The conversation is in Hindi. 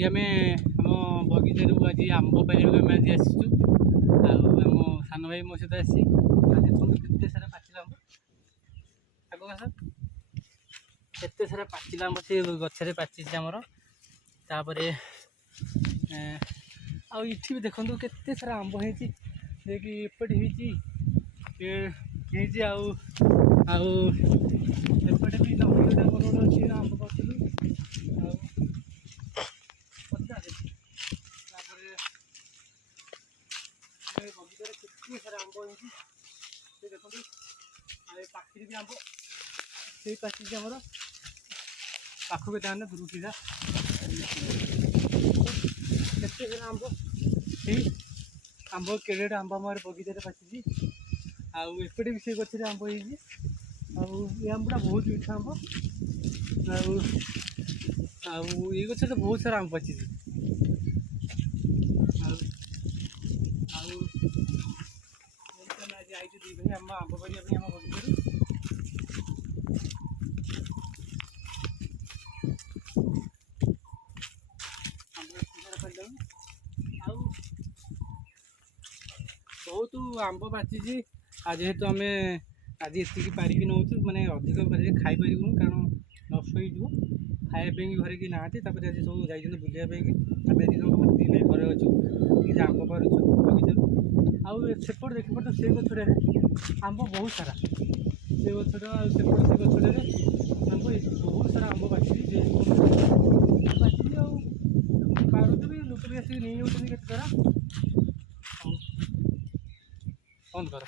आज आम बगीचारू आज आंब पाइबा आज आसीचु आम सान भाई मो सहित आसी देखो केते सारा पाचिला आंब आग आस केते सारा पाचिला आंब से गचरे पाची आमर तापर आठी भी देखो केते सारा आंब होती देखिए एपटे होपटे भी नौकरी गोटे बड़ अच्छी आंब पाचुलू बगीचार केते सारा आंब होती देखो पाखी भी आंब से पाची आमर पाखक जाने दूर सीधा केते सारा आंब आंब केड़े आंब आम बगीचार पाची आउपटे भी से गचर आंब हो आंबटा बहुत मीठा आंब ये गच तो बहुत सारा आंब पाची आज आई दी भाई आम आंब पाइबा आम बगीचार बहुत आंब पाची जेहेतु आम आज ये पारिकी नौ माने अधिक खाई पारूँ कारण नष्ट हो खायापी घरे कि ना आज सब जाइए बुलाया आम दी भाई घरे अच्छु कि आंब पारुचु बगीचार आउट देखिए तो से गचर आंब बहुत सारा से गचर सेपट से गचर आंब बहुत सारा आंब पाची पाची पारुच भी लोक भी आसिक नहीं जाऊँ के सारा बंद कर।